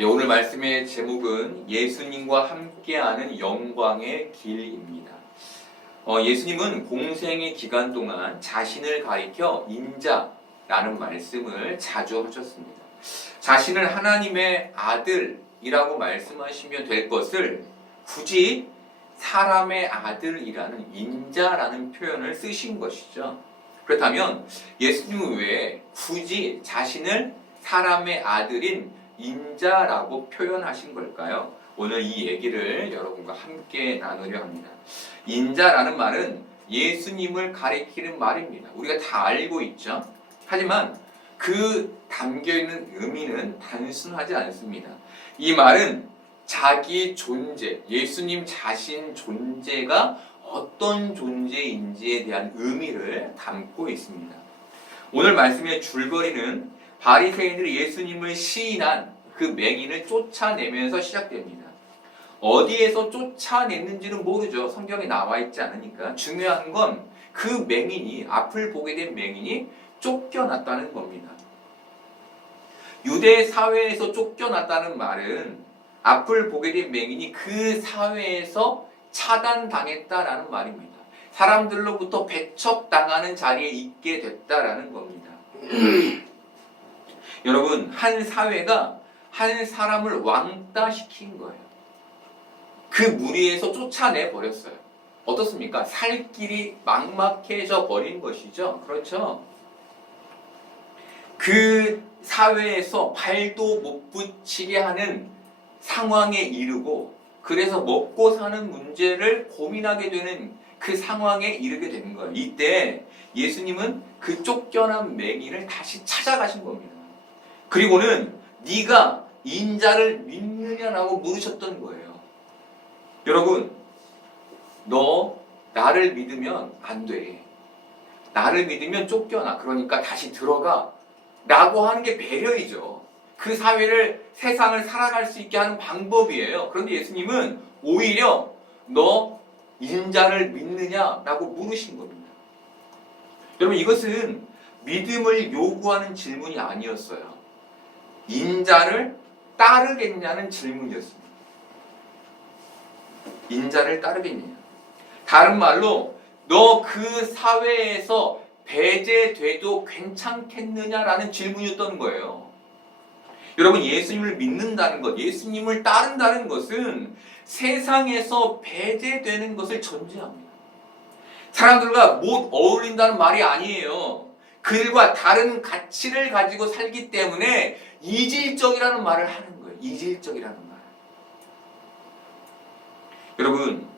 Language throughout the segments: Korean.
오늘 말씀의 제목은 예수님과 함께하는 영광의 길입니다. 예수님은 공생의 기간 동안 자신을 가리켜 인자라는 말씀을 자주 하셨습니다. 자신을 하나님의 아들이라고 말씀하시면 될 것을 굳이 사람의 아들이라는 인자라는 표현을 쓰신 것이죠. 그렇다면 예수님은 왜 굳이 자신을 사람의 아들인 인자라고 표현하신 걸까요? 오늘 이 얘기를 여러분과 함께 나누려 합니다. 인자라는 말은 예수님을 가리키는 말입니다. 우리가 다 알고 있죠. 하지만 그 담겨있는 의미는 단순하지 않습니다. 이 말은 자기 존재, 예수님 자신 존재가 어떤 존재인지에 대한 의미를 담고 있습니다. 오늘 말씀의 줄거리는 바리새인들이 예수님을 시인한 그 맹인을 쫓아내면서 시작됩니다. 어디에서 쫓아냈는지는 모르죠. 성경에 나와 있지 않으니까. 중요한 건 그 맹인이, 앞을 보게 된 맹인이 쫓겨났다는 겁니다. 유대 사회에서 쫓겨났다는 말은 앞을 보게 된 맹인이 그 사회에서 차단당했다라는 말입니다. 사람들로부터 배척당하는 자리에 있게 됐다라는 겁니다. 여러분, 한 사회가 한 사람을 왕따시킨 거예요. 그 무리에서 쫓아내 버렸어요. 어떻습니까? 살 길이 막막해져 버린 것이죠. 그렇죠? 그 사회에서 발도 못 붙이게 하는 상황에 이르고, 그래서 먹고 사는 문제를 고민하게 되는 그 상황에 이르게 된 거예요. 이때 예수님은 그 쫓겨난 맹인을 다시 찾아가신 겁니다. 그리고는 네가 인자를 믿느냐라고 물으셨던 거예요. 여러분, 너 나를 믿으면 안 돼. 나를 믿으면 쫓겨나. 그러니까 다시 들어가. 라고 하는 게 배려이죠. 그 사회를, 세상을 살아갈 수 있게 하는 방법이에요. 그런데 예수님은 오히려 너 인자를 믿느냐라고 물으신 겁니다. 여러분, 이것은 믿음을 요구하는 질문이 아니었어요. 인자를 따르겠냐는 질문이었습니다. 인자를 따르겠냐. 다른 말로 너 그 사회에서 배제돼도 괜찮겠느냐라는 질문이었던 거예요. 여러분, 예수님을 믿는다는 것, 예수님을 따른다는 것은 세상에서 배제되는 것을 전제합니다. 사람들과 못 어울린다는 말이 아니에요. 그들과 다른 가치를 가지고 살기 때문에 이질적이라는 말을 하는 거예요. 이질적이라는 말. 여러분,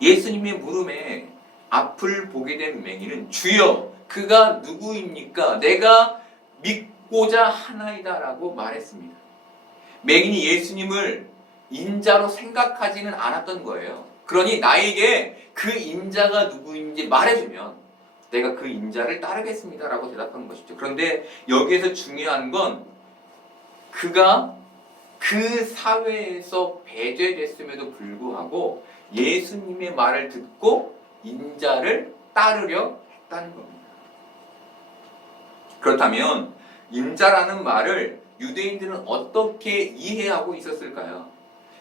예수님의 물음에 앞을 보게 된 맹인은 주여, 그가 누구입니까? 내가 믿고자 하나이다 라고 말했습니다. 맹인이 예수님을 인자로 생각하지는 않았던 거예요. 그러니 나에게 그 인자가 누구인지 말해주면 내가 그 인자를 따르겠습니다 라고 대답한 것이죠. 그런데 여기에서 중요한 건 그가 그 사회에서 배제됐음에도 불구하고 예수님의 말을 듣고 인자를 따르려 했다는 겁니다. 그렇다면 인자라는 말을 유대인들은 어떻게 이해하고 있었을까요?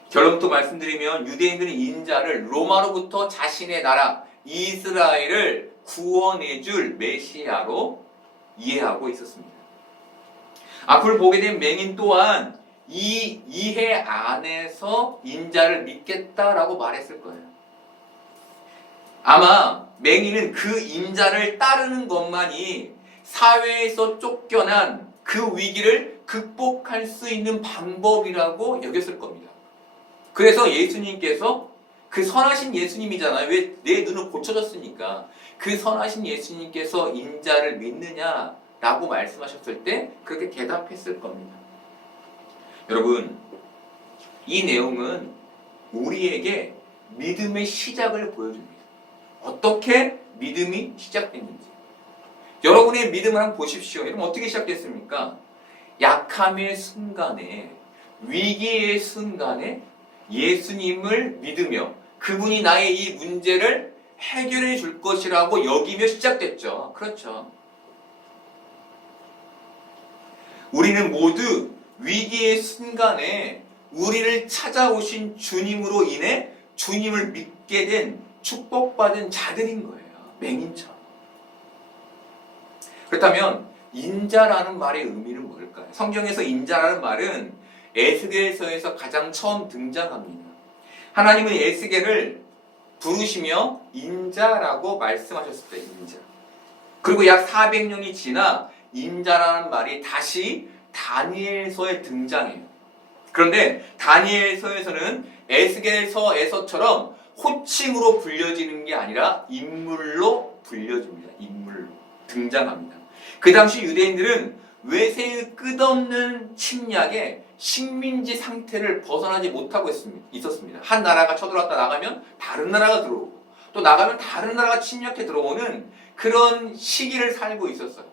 결론부터 말씀드리면 유대인들은 인자를 로마로부터 자신의 나라 이스라엘을 구원해줄 메시아로 이해하고 있었습니다. 앞을 보게 된 맹인 또한 이 이해 안에서 인자를 믿겠다라고 말했을 거예요. 아마 맹인은 그 인자를 따르는 것만이 사회에서 쫓겨난 그 위기를 극복할 수 있는 방법이라고 여겼을 겁니다. 그래서 예수님께서, 그 선하신 예수님이잖아요. 왜? 내 눈을 고쳐줬으니까. 그 선하신 예수님께서 인자를 믿느냐라고 말씀하셨을 때 그렇게 대답했을 겁니다. 여러분, 이 내용은 우리에게 믿음의 시작을 보여줍니다. 어떻게 믿음이 시작됐는지. 여러분의 믿음을 한번 보십시오. 여러분, 어떻게 시작됐습니까? 약함의 순간에, 위기의 순간에 예수님을 믿으며 그분이 나의 이 문제를 해결해 줄 것이라고 여기며 시작됐죠. 그렇죠. 우리는 모두 위기의 순간에 우리를 찾아오신 주님으로 인해 주님을 믿게 된 축복받은 자들인 거예요. 맹인처럼. 그렇다면 인자라는 말의 의미는 뭘까요? 성경에서 인자라는 말은 에스겔서에서 가장 처음 등장합니다. 하나님은 에스겔을 부르시며 인자라고 말씀하셨을 때 인자. 그리고 약 400년이 지나 인자라는 말이 다시 다니엘서에 등장해요. 그런데 다니엘서에서는 에스겔서에서처럼 호칭으로 불려지는 게 아니라 인물로 불려집니다. 인물로 등장합니다. 그 당시 유대인들은 외세의 끝없는 침략에 식민지 상태를 벗어나지 못하고 있었습니다. 한 나라가 쳐들어왔다 나가면 다른 나라가 들어오고 또 나가면 다른 나라가 침략해 들어오는 그런 시기를 살고 있었어요.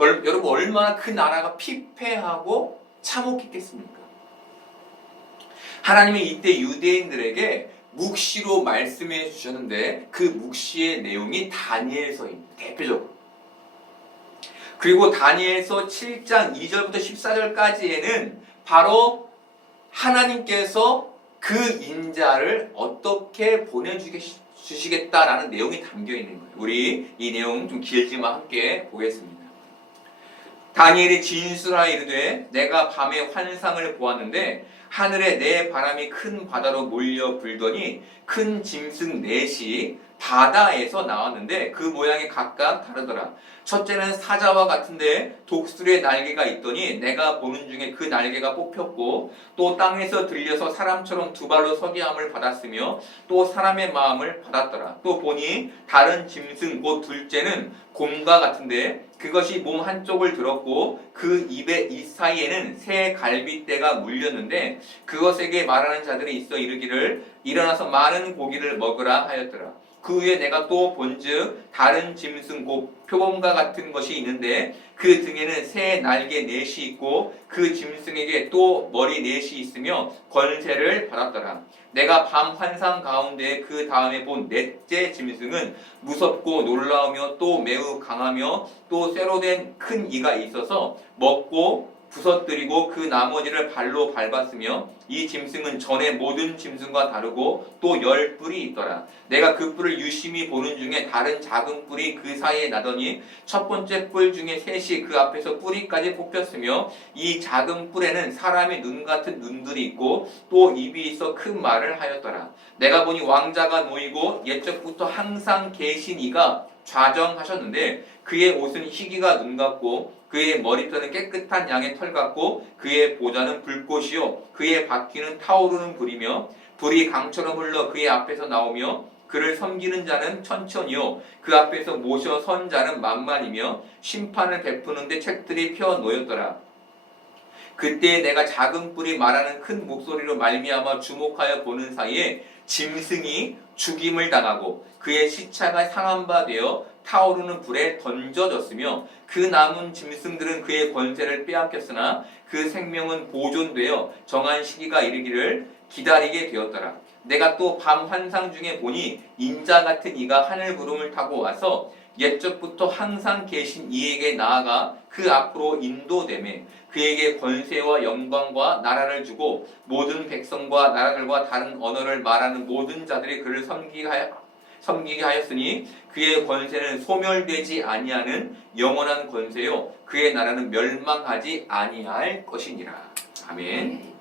여러분 얼마나 그 나라가 피폐하고 참혹했겠습니까? 하나님이 이때 유대인들에게 묵시로 말씀해 주셨는데 그 묵시의 내용이 다니엘서입니다. 대표적으로. 그리고 다니엘서 7장 2절부터 14절까지에는 바로 하나님께서 그 인자를 어떻게 보내주시겠다라는 내용이 담겨 있는 거예요. 우리 이 내용 좀 길지만 함께 보겠습니다. 다니엘이 진술하여 이르되 내가 밤에 환상을 보았는데 하늘에 내 바람이 큰 바다로 몰려 불더니 큰 짐승 넷이 바다에서 나왔는데 그 모양이 각각 다르더라. 첫째는 사자와 같은데 독수리의 날개가 있더니 내가 보는 중에 그 날개가 뽑혔고 또 땅에서 들려서 사람처럼 두 발로 서게 함을 받았으며 또 사람의 마음을 받았더라. 또 보니 다른 짐승 곧 둘째는 곰과 같은데 그것이 몸 한쪽을 들었고 그 입의 이 사이에는 새 갈빗대가 물렸는데 그것에게 말하는 자들이 있어 이르기를 일어나서 많은 고기를 먹으라 하였더라. 그 후에 내가 또 본즉 다른 짐승 곧 표범과 같은 것이 있는데 그 등에는 새 날개 넷이 있고 그 짐승에게 또 머리 넷이 있으며 권세를 받았더라. 내가 밤 환상 가운데 그 다음에 본 넷째 짐승은 무섭고 놀라우며 또 매우 강하며 또 쇠로 된 큰 이가 있어서 먹고 부서뜨리고 그 나머지를 발로 밟았으며 이 짐승은 전의 모든 짐승과 다르고 또 10뿔이 있더라. 내가 그 뿔을 유심히 보는 중에 다른 작은 뿔이 그 사이에 나더니 첫 번째 뿔 중에 셋이 그 앞에서 뿌리까지 뽑혔으며 이 작은 뿔에는 사람의 눈 같은 눈들이 있고 또 입이 있어 큰 말을 하였더라. 내가 보니 왕자가 놓이고 옛적부터 항상 계신 이가 좌정하셨는데 그의 옷은 희기가 눈 같고 그의 머리털은 깨끗한 양의 털 같고 그의 보좌는 불꽃이요 그의 바퀴는 타오르는 불이며 불이 강처럼 흘러 그의 앞에서 나오며 그를 섬기는 자는 천천히요 그 앞에서 모셔 선 자는 만만이며 심판을 베푸는데 책들이 펴 놓였더라. 그때 내가 작은 뿔이 말하는 큰 목소리로 말미암아 주목하여 보는 사이에 짐승이 죽임을 당하고 그의 시체가 상한 바 되어 타오르는 불에 던져졌으며 그 남은 짐승들은 그의 권세를 빼앗겼으나 그 생명은 보존되어 정한 시기가 이르기를 기다리게 되었더라. 내가 또 밤 환상 중에 보니 인자 같은 이가 하늘 구름을 타고 와서 옛적부터 항상 계신 이에게 나아가 그 앞으로 인도되매 그에게 권세와 영광과 나라를 주고 모든 백성과 나라들과 다른 언어를 말하는 모든 자들이 그를 섬기게 하였으니 그의 권세는 소멸되지 아니하는 영원한 권세요 그의 나라는 멸망하지 아니할 것이니라. 아멘.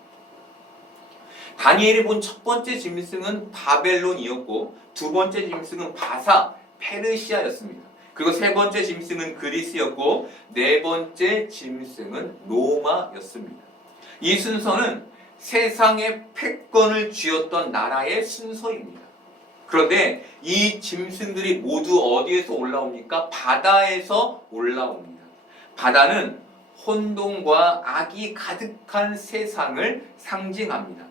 다니엘이 본 첫 번째 짐승은 바벨론이었고 두 번째 짐승은 바사 페르시아였습니다. 그리고 세 번째 짐승은 그리스였고 네 번째 짐승은 로마였습니다. 이 순서는 세상의 패권을 쥐었던 나라의 순서입니다. 그런데 이 짐승들이 모두 어디에서 올라옵니까? 바다에서 올라옵니다. 바다는 혼돈과 악이 가득한 세상을 상징합니다.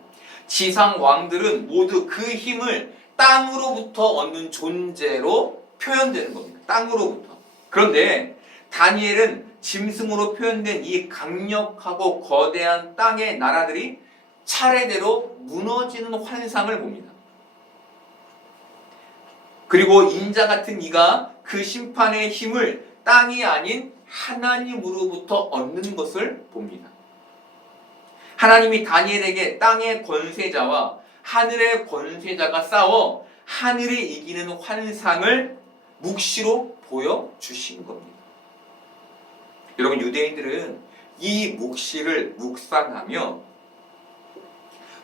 지상 왕들은 모두 그 힘을 땅으로부터 얻는 존재로 표현되는 겁니다. 땅으로부터. 그런데 다니엘은 짐승으로 표현된 이 강력하고 거대한 땅의 나라들이 차례대로 무너지는 환상을 봅니다. 그리고 인자 같은 이가 그 심판의 힘을 땅이 아닌 하나님으로부터 얻는 것을 봅니다. 하나님이 다니엘에게 땅의 권세자와 하늘의 권세자가 싸워 하늘이 이기는 환상을 묵시로 보여주신 겁니다. 여러분, 유대인들은 이 묵시를 묵상하며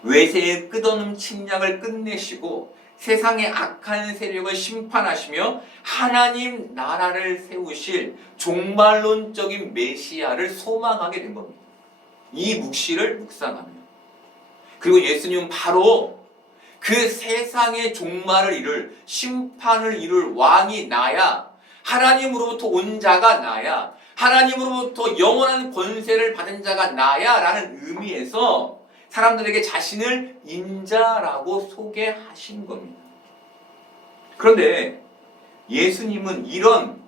외세의 끝없는 침략을 끝내시고 세상의 악한 세력을 심판하시며 하나님 나라를 세우실 종말론적인 메시아를 소망하게 된 겁니다. 이 묵시를 묵상하며. 그리고 예수님은 바로 그 세상의 종말을 이룰, 심판을 이룰 왕이 나야, 하나님으로부터 온 자가 나야, 하나님으로부터 영원한 권세를 받은 자가 나야 라는 의미에서 사람들에게 자신을 인자라고 소개하신 겁니다. 그런데 예수님은 이런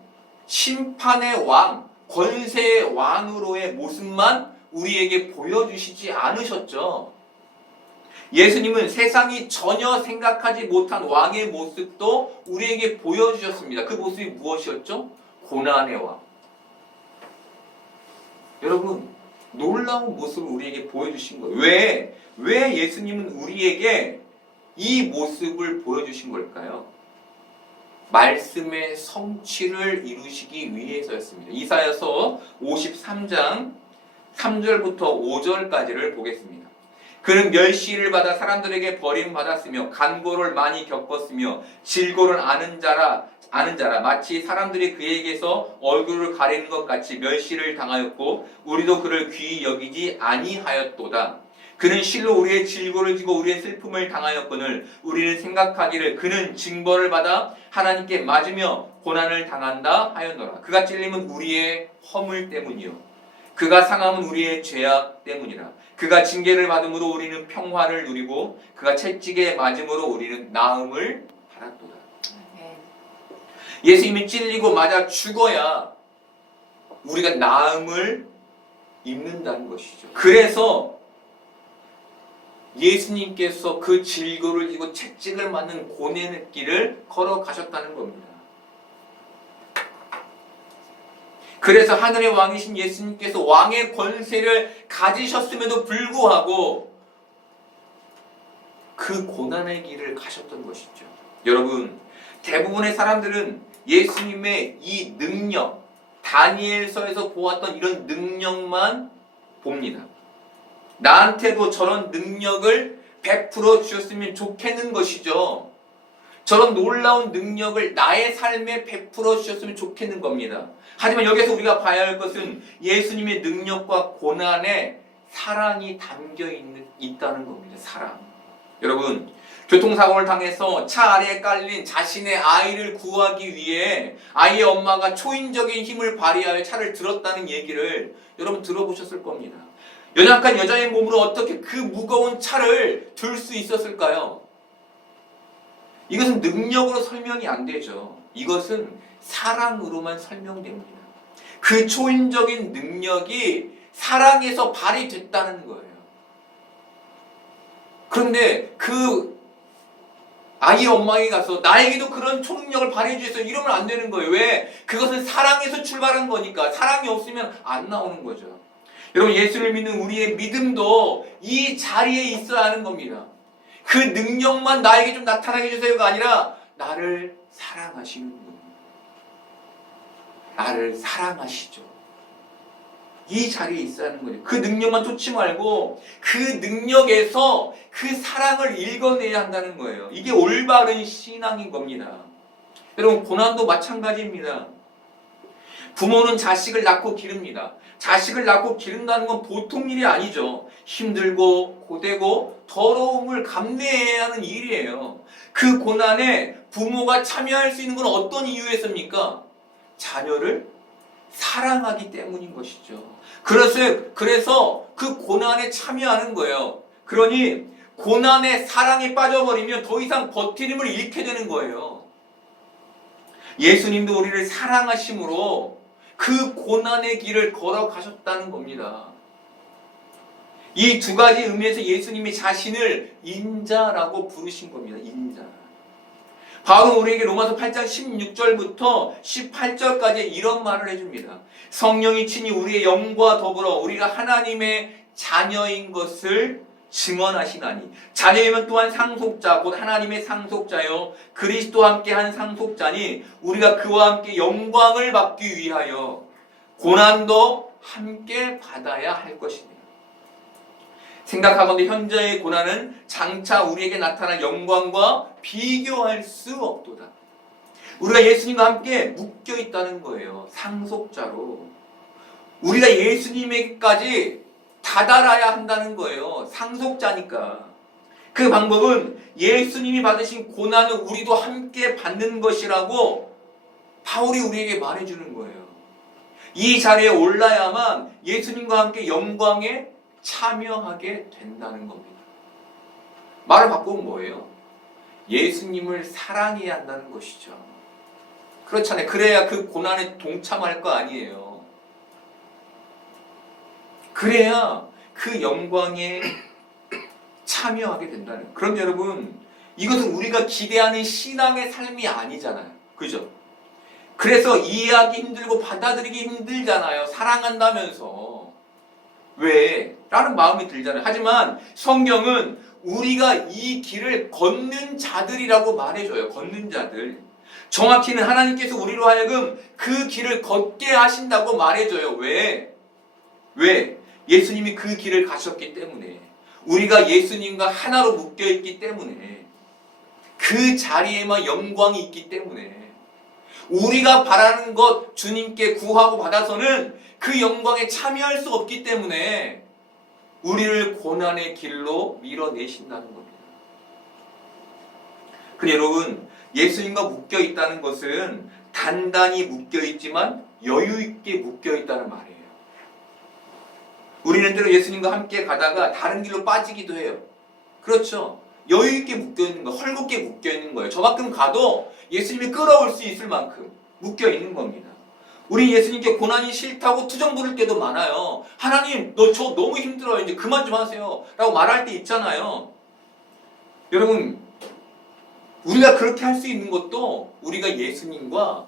심판의 왕, 권세의 왕으로의 모습만 우리에게 보여주시지 않으셨죠. 예수님은 세상이 전혀 생각하지 못한 왕의 모습도 우리에게 보여주셨습니다. 그 모습이 무엇이었죠? 고난의 왕. 여러분, 놀라운 모습을 우리에게 보여주신 거예요. 왜 예수님은 우리에게 이 모습을 보여주신 걸까요? 말씀의 성취를 이루시기 위해서였습니다. 이사야서 53장 3절부터 5절까지를 보겠습니다. 그는 멸시를 받아 사람들에게 버림받았으며 간고를 많이 겪었으며 질고를 아는 자라 마치 사람들이 그에게서 얼굴을 가리는 것 같이 멸시를 당하였고 우리도 그를 귀히 여기지 아니하였도다. 그는 실로 우리의 질고를 지고 우리의 슬픔을 당하였거늘 우리는 생각하기를 그는 징벌을 받아 하나님께 맞으며 고난을 당한다 하였노라. 그가 찔림은 우리의 허물 때문이요 그가 상함은 우리의 죄악 때문이라. 그가 징계를 받음으로 우리는 평화를 누리고 그가 채찍에 맞음으로 우리는 나음을 받았도다. 예수님이 찔리고 맞아 죽어야 우리가 나음을 입는다는 것이죠. 그래서 예수님께서 그 질고를 지고 채찍을 맞는 고난의 길을 걸어가셨다는 겁니다. 그래서 하늘의 왕이신 예수님께서 왕의 권세를 가지셨음에도 불구하고 그 고난의 길을 가셨던 것이죠. 여러분, 대부분의 사람들은 예수님의 이 능력, 다니엘서에서 보았던 이런 능력만 봅니다. 나한테도 저런 능력을 베풀어 주셨으면 좋겠는 것이죠. 저런 놀라운 능력을 나의 삶에 베풀어 주셨으면 좋겠는 겁니다. 하지만 여기서 우리가 봐야 할 것은 예수님의 능력과 고난에 사랑이 담겨 있다는 겁니다. 사랑. 여러분, 교통사고를 당해서 차 아래에 깔린 자신의 아이를 구하기 위해 아이의 엄마가 초인적인 힘을 발휘하여 차를 들었다는 얘기를 여러분 들어보셨을 겁니다. 연약한 여자의 몸으로 어떻게 그 무거운 차를 들 수 있었을까요? 이것은 능력으로 설명이 안 되죠. 이것은 사랑으로만 설명됩니다. 그 초인적인 능력이 사랑에서 발휘됐다는 거예요. 그런데 그 아이 엄마에게 가서 나에게도 그런 초능력을 발휘해 주세요 이러면 안 되는 거예요. 왜? 그것은 사랑에서 출발한 거니까. 사랑이 없으면 안 나오는 거죠. 여러분, 예수를 믿는 우리의 믿음도 이 자리에 있어야 하는 겁니다. 그 능력만 나에게 좀 나타나게 해주세요가 아니라 나를 사랑하시는 분, 나를 사랑하시죠. 이 자리에 있어야 하는 거예요. 그 능력만 쫓지 말고 그 능력에서 그 사랑을 읽어내야 한다는 거예요. 이게 올바른 신앙인 겁니다. 여러분, 고난도 마찬가지입니다. 부모는 자식을 낳고 기릅니다. 자식을 낳고 기른다는 건 보통 일이 아니죠. 힘들고 고되고 더러움을 감내해야 하는 일이에요. 그 고난에 부모가 참여할 수 있는 건 어떤 이유에서입니까? 자녀를 사랑하기 때문인 것이죠. 그래서 그 고난에 참여하는 거예요. 그러니 고난에 사랑에 빠져버리면 더 이상 버티림을 잃게 되는 거예요. 예수님도 우리를 사랑하심으로 그 고난의 길을 걸어가셨다는 겁니다. 이 두 가지 의미에서 예수님이 자신을 인자라고 부르신 겁니다. 인자. 바울은 우리에게 로마서 8장 16절부터 18절까지 이런 말을 해줍니다. 성령이 친히 우리의 영과 더불어 우리가 하나님의 자녀인 것을 증언하시나니. 자녀이면 또한 상속자, 곧 하나님의 상속자요 그리스도와 함께 한 상속자니 우리가 그와 함께 영광을 받기 위하여 고난도 함께 받아야 할 것이니. 생각하건대 현재의 고난은 장차 우리에게 나타날 영광과 비교할 수 없도다. 우리가 예수님과 함께 묶여 있다는 거예요. 상속자로. 우리가 예수님에게까지 다다라야 한다는 거예요. 상속자니까. 그 방법은 예수님이 받으신 고난을 우리도 함께 받는 것이라고 바울이 우리에게 말해주는 거예요. 이 자리에 올라야만 예수님과 함께 영광에 참여하게 된다는 겁니다. 말을 바꾸면 뭐예요? 예수님을 사랑해야 한다는 것이죠. 그렇잖아요. 그래야 그 고난에 동참할 거 아니에요. 그래야 그 영광에 참여하게 된다는. 그런데 여러분, 이것은 우리가 기대하는 신앙의 삶이 아니잖아요. 그죠? 그래서 이해하기 힘들고 받아들이기 힘들잖아요. 사랑한다면서. 왜? 라는 마음이 들잖아요. 하지만 성경은 우리가 이 길을 걷는 자들이라고 말해줘요. 걷는 자들. 정확히는 하나님께서 우리로 하여금 그 길을 걷게 하신다고 말해줘요. 왜? 예수님이 그 길을 가셨기 때문에. 우리가 예수님과 하나로 묶여있기 때문에. 그 자리에만 영광이 있기 때문에. 우리가 바라는 것 주님께 구하고 받아서는 그 영광에 참여할 수 없기 때문에 우리를 고난의 길로 밀어내신다는 겁니다. 근데 여러분, 예수님과 묶여있다는 것은 단단히 묶여있지만 여유있게 묶여있다는 말이에요. 우리는 때로 예수님과 함께 가다가 다른 길로 빠지기도 해요. 그렇죠? 여유있게 묶여있는 거, 헐겁게 묶여있는 거예요. 저만큼 가도 예수님이 끌어올 수 있을 만큼 묶여있는 겁니다. 우리 예수님께 고난이 싫다고 투정 부를 때도 많아요. 하나님, 저 너무 힘들어요. 이제 그만 좀 하세요. 라고 말할 때 있잖아요. 여러분, 우리가 그렇게 할 수 있는 것도 우리가 예수님과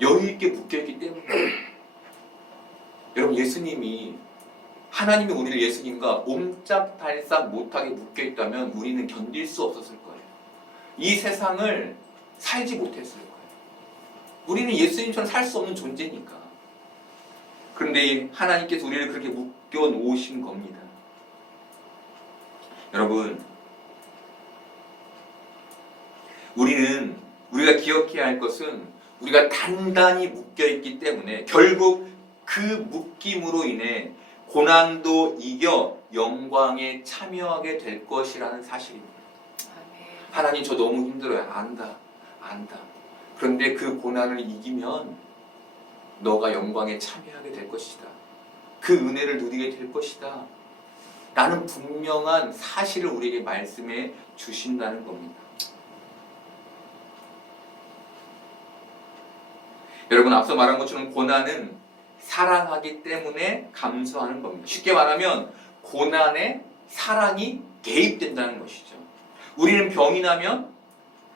여유있게 묶여있기 때문이에요. 여러분, 하나님이 우리를 예수님과 옴짝달싹 못하게 묶여있다면 우리는 견딜 수 없었을 거예요. 이 세상을 살지 못했을 거예요. 우리는 예수님처럼 살 수 없는 존재니까. 그런데 하나님께서 우리를 그렇게 묶여 놓으신 겁니다. 여러분, 우리가 기억해야 할 것은 우리가 단단히 묶여있기 때문에 결국 그 묶임으로 인해 고난도 이겨 영광에 참여하게 될 것이라는 사실입니다. 하나님, 저 너무 힘들어요. 안다. 그런데 그 고난을 이기면 너가 영광에 참여하게 될 것이다. 그 은혜를 누리게 될 것이다. 라는 분명한 사실을 우리에게 말씀해 주신다는 겁니다. 여러분, 앞서 말한 것처럼 고난은 사랑하기 때문에 감수하는 겁니다. 쉽게 말하면 고난에 사랑이 개입된다는 것이죠. 우리는 병이 나면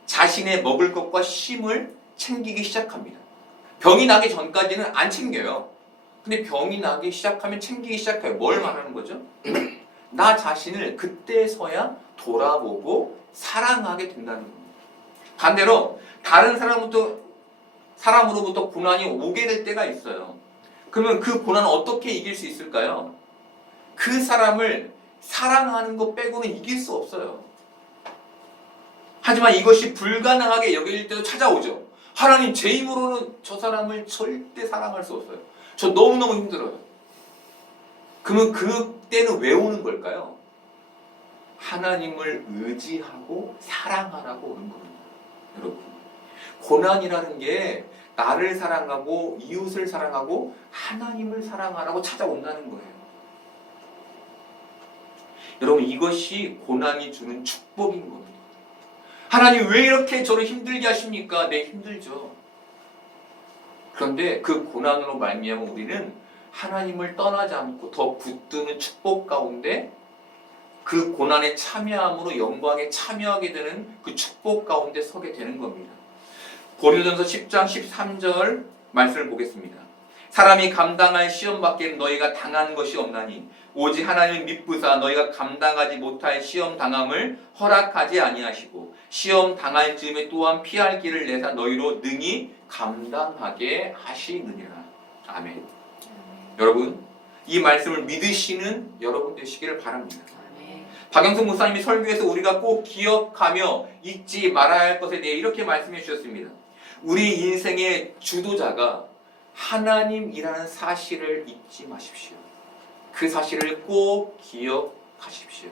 자신의 먹을 것과 쉼을 챙기기 시작합니다. 병이 나기 전까지는 안 챙겨요. 근데 병이 나기 시작하면 챙기기 시작해요. 뭘 말하는 거죠? 나 자신을 그때서야 돌아보고 사랑하게 된다는 겁니다. 반대로 다른 사람으로부터 고난이 오게 될 때가 있어요. 그러면 그 고난을 어떻게 이길 수 있을까요? 그 사람을 사랑하는 것 빼고는 이길 수 없어요. 하지만 이것이 불가능하게 여길 때도 찾아오죠. 하나님, 제 힘으로는 저 사람을 절대 사랑할 수 없어요. 저 너무너무 힘들어요. 그러면 그때는 왜 오는 걸까요? 하나님을 의지하고 사랑하라고 오는 겁니다. 여러분, 고난이라는 게 나를 사랑하고 이웃을 사랑하고 하나님을 사랑하라고 찾아온다는 거예요. 여러분, 이것이 고난이 주는 축복인 겁니다. 하나님, 왜 이렇게 저를 힘들게 하십니까? 네, 힘들죠. 그런데 그 고난으로 말미암아 우리는 하나님을 떠나지 않고 더 붙드는 축복 가운데 그 고난에 참여함으로 영광에 참여하게 되는 그 축복 가운데 서게 되는 겁니다. 고린도전서 10장 13절 말씀을 보겠습니다. 사람이 감당할 시험 밖에는 너희가 당한 것이 없나니 오직 하나님을 믿부사 너희가 감당하지 못할 시험 당함을 허락하지 아니하시고 시험 당할 즈음에 또한 피할 길을 내사 너희로 능히 감당하게 하시느니라. 아멘. 여러분, 이 말씀을 믿으시는 여러분 되시기를 바랍니다. 박영숙 목사님이 설교에서 우리가 꼭 기억하며 잊지 말아야 할 것에 대해 이렇게 말씀해 주셨습니다. 우리 인생의 주도자가 하나님이라는 사실을 잊지 마십시오. 그 사실을 꼭 기억하십시오.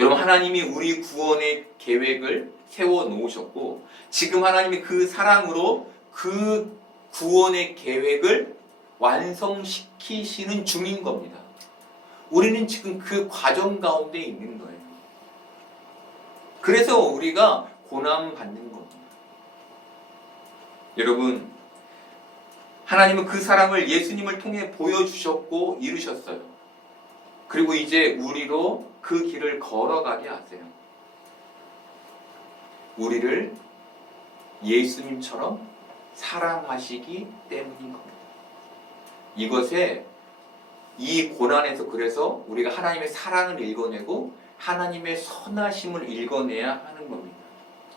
여러분, 하나님이 우리 구원의 계획을 세워 놓으셨고 지금 하나님이 그 사랑으로 그 구원의 계획을 완성시키시는 중인 겁니다. 우리는 지금 그 과정 가운데 있는 거예요. 그래서 우리가 고난받는 겁니다. 여러분, 하나님은 그 사랑을 예수님을 통해 보여주셨고 이루셨어요. 그리고 이제 우리로 그 길을 걸어가게 하세요. 우리를 예수님처럼 사랑하시기 때문인 겁니다. 이것에 이 고난에서 그래서 우리가 하나님의 사랑을 읽어내고 하나님의 선하심을 읽어내야 하는 겁니다.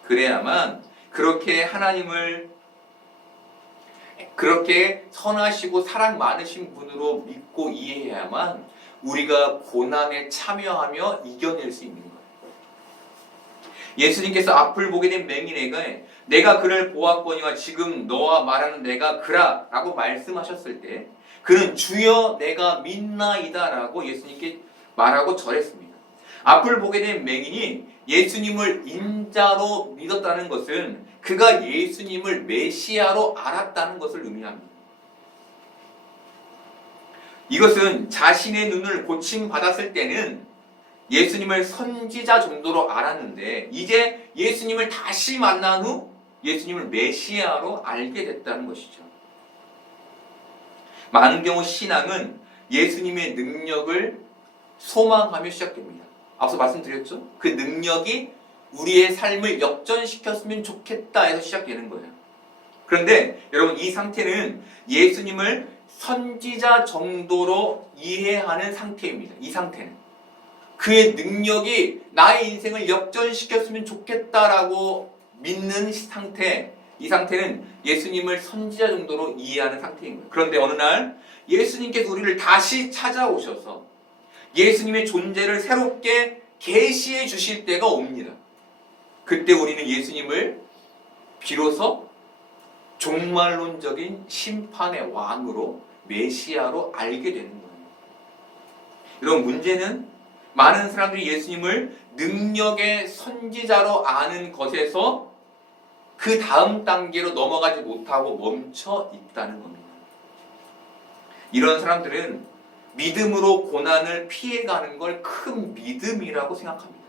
그래야만 그렇게 하나님을 그렇게 선하시고 사랑 많으신 분으로 믿고 이해해야만 우리가 고난에 참여하며 이겨낼 수 있는 거예요. 예수님께서 앞을 보게 된 맹인에게 내가 그를 보았거니와 지금 너와 말하는 내가 그라 라고 말씀하셨을 때 그는 주여 내가 믿나이다 라고 예수님께 말하고 절했습니다. 앞을 보게 된 맹인이 예수님을 인자로 믿었다는 것은 그가 예수님을 메시아로 알았다는 것을 의미합니다. 이것은 자신의 눈을 고침받았을 때는 예수님을 선지자 정도로 알았는데 이제 예수님을 다시 만난 후 예수님을 메시아로 알게 됐다는 것이죠. 많은 경우 신앙은 예수님의 능력을 소망하며 시작됩니다. 앞서 말씀드렸죠? 그 능력이 우리의 삶을 역전시켰으면 좋겠다 해서 시작되는 거예요. 그런데 여러분, 이 상태는 예수님을 선지자 정도로 이해하는 상태입니다. 이 상태는 그의 능력이 나의 인생을 역전시켰으면 좋겠다라고 믿는 상태, 이 상태는 예수님을 선지자 정도로 이해하는 상태인 거예요. 그런데 어느 날 예수님께서 우리를 다시 찾아오셔서 예수님의 존재를 새롭게 계시해 주실 때가 옵니다. 그때 우리는 예수님을 비로소 종말론적인 심판의 왕으로 메시아로 알게 되는 거예요. 여러분, 문제는 많은 사람들이 예수님을 능력의 선지자로 아는 것에서 그 다음 단계로 넘어가지 못하고 멈춰 있다는 겁니다. 이런 사람들은 믿음으로 고난을 피해가는 걸 큰 믿음이라고 생각합니다.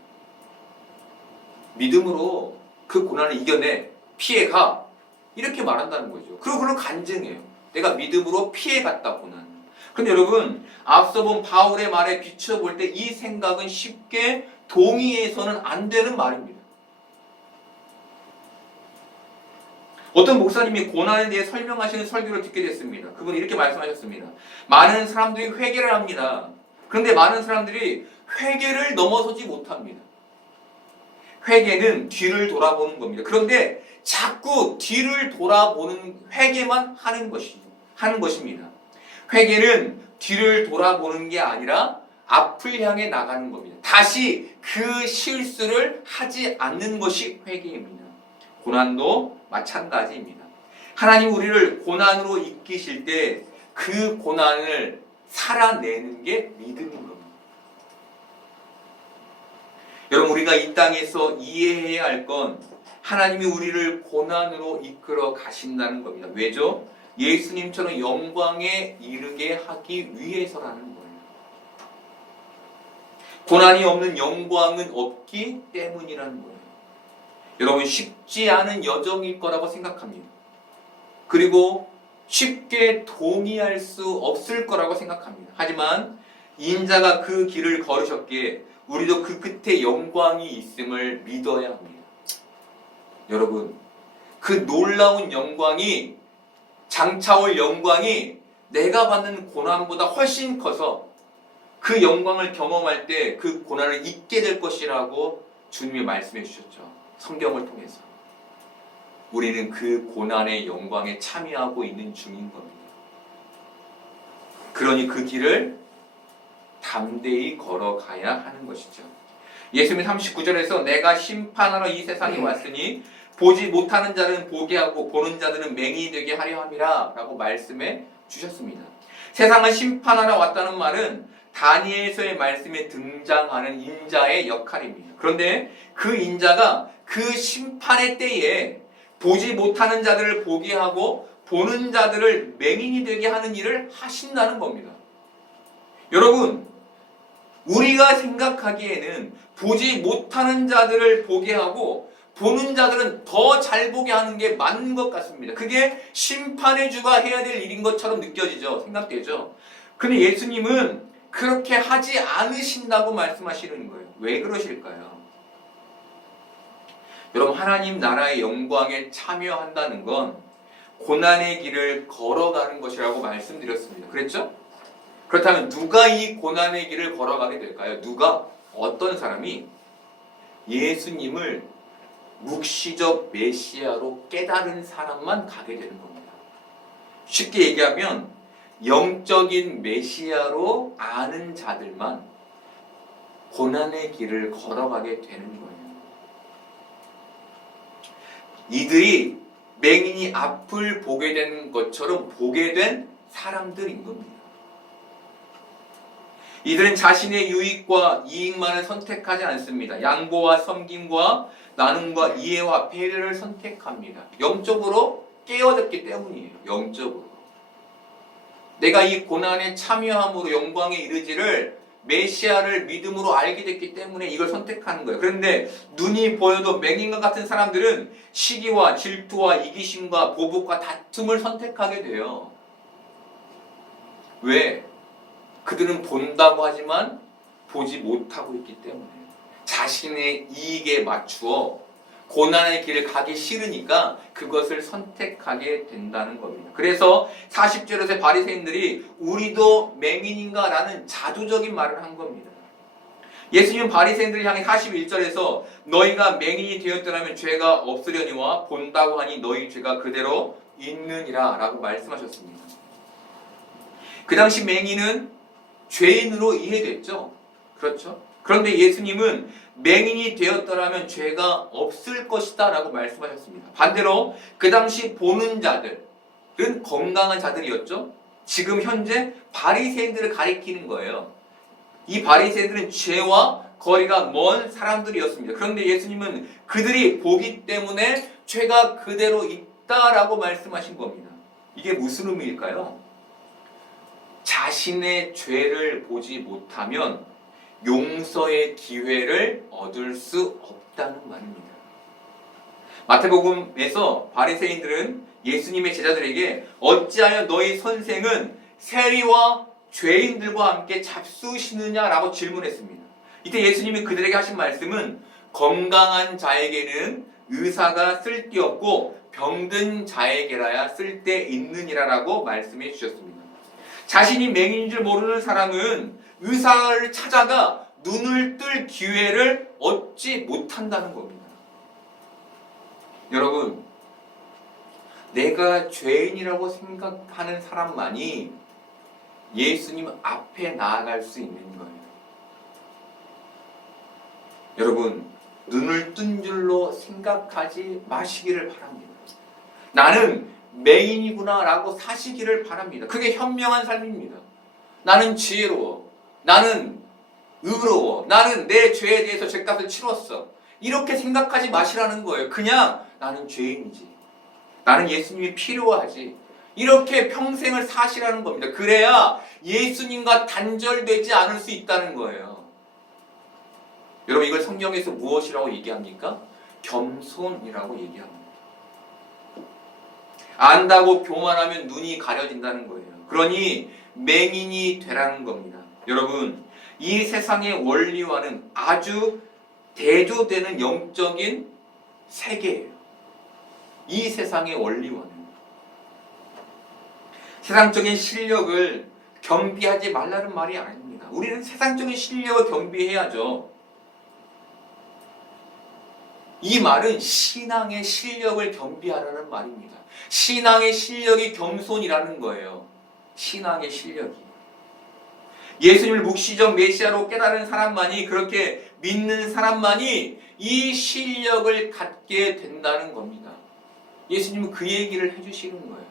믿음으로 그 고난을 이겨내 피해가 이렇게 말한다는 거죠. 그리고 그걸 간증해요. 내가 믿음으로 피해갔다 고난. 그런데 여러분, 앞서 본 바울의 말에 비춰볼 때 이 생각은 쉽게 동의해서는 안 되는 말입니다. 어떤 목사님이 고난에 대해 설명하시는 설교를 듣게 됐습니다. 그분이 이렇게 말씀하셨습니다. 많은 사람들이 회개를 합니다. 그런데 많은 사람들이 회개를 넘어서지 못합니다. 회개는 뒤를 돌아보는 겁니다. 그런데 자꾸 뒤를 돌아보는 회개만 하는 것입니다. 회개는 뒤를 돌아보는 게 아니라 앞을 향해 나가는 겁니다. 다시 그 실수를 하지 않는 것이 회개입니다. 고난도 마찬가지입니다. 하나님 우리를 고난으로 이끄실 때 그 고난을 살아내는 게 믿음인 겁니다. 여러분, 우리가 이 땅에서 이해해야 할 건 하나님이 우리를 고난으로 이끌어 가신다는 겁니다. 왜죠? 예수님처럼 영광에 이르게 하기 위해서라는 거예요. 고난이 없는 영광은 없기 때문이라는 거예요. 여러분, 쉽지 않은 여정일 거라고 생각합니다. 그리고 쉽게 동의할 수 없을 거라고 생각합니다. 하지만 인자가 그 길을 걸으셨기에 우리도 그 끝에 영광이 있음을 믿어야 합니다. 여러분, 그 놀라운 영광이 장차올 영광이 내가 받는 고난보다 훨씬 커서 그 영광을 경험할 때 그 고난을 잊게 될 것이라고 주님이 말씀해 주셨죠. 성경을 통해서. 우리는 그 고난의 영광에 참여하고 있는 중인 겁니다. 그러니 그 길을 담대히 걸어가야 하는 것이죠. 예수님 39절에서 내가 심판하러 이 세상에 왔으니 보지 못하는 자는 보게 하고 보는 자들은 맹인이 되게 하려 함이라 라고 말씀해 주셨습니다. 세상을 심판하러 왔다는 말은 다니엘서의 말씀에 등장하는 인자의 역할입니다. 그런데 그 인자가 그 심판의 때에 보지 못하는 자들을 보게 하고 보는 자들을 맹인이 되게 하는 일을 하신다는 겁니다. 여러분, 우리가 생각하기에는 보지 못하는 자들을 보게 하고 보는 자들은 더 잘 보게 하는 게 맞는 것 같습니다. 그게 심판의 주가 해야 될 일인 것처럼 느껴지죠. 생각되죠. 근데 예수님은 그렇게 하지 않으신다고 말씀하시는 거예요. 왜 그러실까요? 여러분, 하나님 나라의 영광에 참여한다는 건 고난의 길을 걸어가는 것이라고 말씀드렸습니다. 그랬죠? 그렇다면 누가 이 고난의 길을 걸어가게 될까요? 누가? 어떤 사람이 예수님을 묵시적 메시아로 깨달은 사람만 가게 되는 겁니다. 쉽게 얘기하면 영적인 메시아로 아는 자들만 고난의 길을 걸어가게 되는 거예요. 이들이 맹인이 앞을 보게 된 것처럼 보게 된 사람들인 겁니다. 이들은 자신의 유익과 이익만을 선택하지 않습니다. 양보와 섬김과 나눔과 이해와 배려를 선택합니다. 영적으로 깨어졌기 때문이에요. 영적으로. 내가 이 고난에 참여함으로 영광에 이르지를 메시아를 믿음으로 알게 됐기 때문에 이걸 선택하는 거예요. 그런데 눈이 보여도 맹인과 같은 사람들은 시기와 질투와 이기심과 보복과 다툼을 선택하게 돼요. 왜? 그들은 본다고 하지만 보지 못하고 있기 때문에 자신의 이익에 맞추어 고난의 길을 가기 싫으니까 그것을 선택하게 된다는 겁니다. 그래서 40절에서 바리새인들이 우리도 맹인인가? 라는 자조적인 말을 한 겁니다. 예수님은 바리새인들을 향해 41절에서 너희가 맹인이 되었더라면 죄가 없으려니와 본다고 하니 너희 죄가 그대로 있느니라 라고 말씀하셨습니다. 그 당시 맹인은 죄인으로 이해됐죠. 그렇죠? 그런데 예수님은 맹인이 되었더라면 죄가 없을 것이다 라고 말씀하셨습니다. 반대로 그 당시 보는 자들은 건강한 자들이었죠. 지금 현재 바리새인들을 가리키는 거예요. 이 바리새인들은 죄와 거리가 먼 사람들이었습니다. 그런데 예수님은 그들이 보기 때문에 죄가 그대로 있다라고 말씀하신 겁니다. 이게 무슨 의미일까요? 자신의 죄를 보지 못하면 용서의 기회를 얻을 수 없다는 말입니다. 마태복음에서 바리새인들은 예수님의 제자들에게 어찌하여 너희 선생은 세리와 죄인들과 함께 잡수시느냐라고 질문했습니다. 이때 예수님이 그들에게 하신 말씀은 건강한 자에게는 의사가 쓸데없고 병든 자에게라야 쓸데있느니라라고 말씀해 주셨습니다. 자신이 맹인인 줄 모르는 사람은 의사를 찾아가 눈을 뜰 기회를 얻지 못한다는 겁니다. 여러분, 내가 죄인이라고 생각하는 사람만이 예수님 앞에 나아갈 수 있는 거예요. 여러분, 눈을 뜬 줄로 생각하지 마시기를 바랍니다. 나는 맹인이구나 라고 사시기를 바랍니다. 그게 현명한 삶입니다. 나는 지혜로워. 나는 의로워. 나는 내 죄에 대해서 죄값을 치렀어. 이렇게 생각하지 마시라는 거예요. 그냥 나는 죄인이지. 나는 예수님이 필요하지. 이렇게 평생을 사시라는 겁니다. 그래야 예수님과 단절되지 않을 수 있다는 거예요. 여러분, 이걸 성경에서 무엇이라고 얘기합니까? 겸손이라고 얘기합니다. 안다고 교만하면 눈이 가려진다는 거예요. 그러니 맹인이 되라는 겁니다. 여러분, 이 세상의 원리와는 아주 대조되는 영적인 세계예요. 이 세상의 원리와는. 세상적인 실력을 겸비하지 말라는 말이 아닙니다. 우리는 세상적인 실력을 겸비해야죠. 이 말은 신앙의 실력을 겸비하라는 말입니다. 신앙의 실력이 겸손이라는 거예요. 신앙의 실력이. 예수님을 묵시적 메시아로 깨달은 사람만이, 그렇게 믿는 사람만이 이 실력을 갖게 된다는 겁니다. 예수님은 그 얘기를 해주시는 거예요.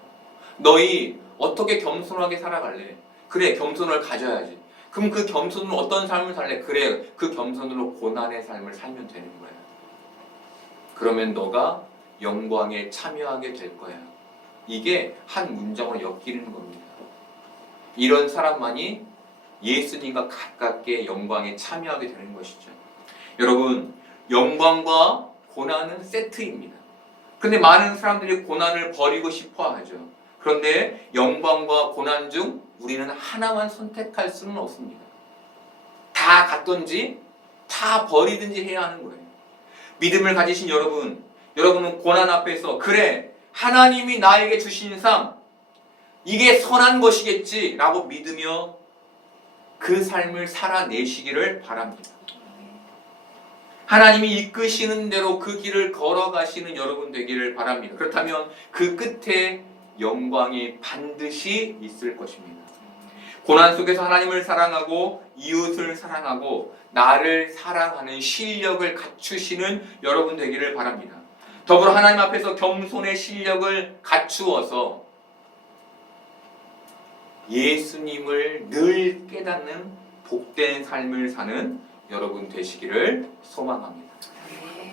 너희 어떻게 겸손하게 살아갈래? 그래, 겸손을 가져야지. 그럼 그 겸손으로 어떤 삶을 살래? 그래, 그 겸손으로 고난의 삶을 살면 되는 거예요. 그러면 너가 영광에 참여하게 될 거야. 이게 한 문장으로 엮이는 겁니다. 이런 사람만이 예수님과 가깝게 영광에 참여하게 되는 것이죠. 여러분, 영광과 고난은 세트입니다. 그런데 많은 사람들이 고난을 버리고 싶어 하죠. 그런데 영광과 고난 중 우리는 하나만 선택할 수는 없습니다. 다 갖든지 다 버리든지 해야 하는 거예요. 믿음을 가지신 여러분은 고난 앞에서 그래, 하나님이 나에게 주신 삶, 이게 선한 것이겠지 라고 믿으며 그 삶을 살아내시기를 바랍니다. 하나님이 이끄시는 대로 그 길을 걸어가시는 여러분 되기를 바랍니다. 그렇다면 그 끝에 영광이 반드시 있을 것입니다. 고난 속에서 하나님을 사랑하고 이웃을 사랑하고 나를 사랑하는 실력을 갖추시는 여러분 되기를 바랍니다. 더불어 하나님 앞에서 겸손의 실력을 갖추어서 예수님을 늘 깨닫는 복된 삶을 사는 여러분 되시기를 소망합니다.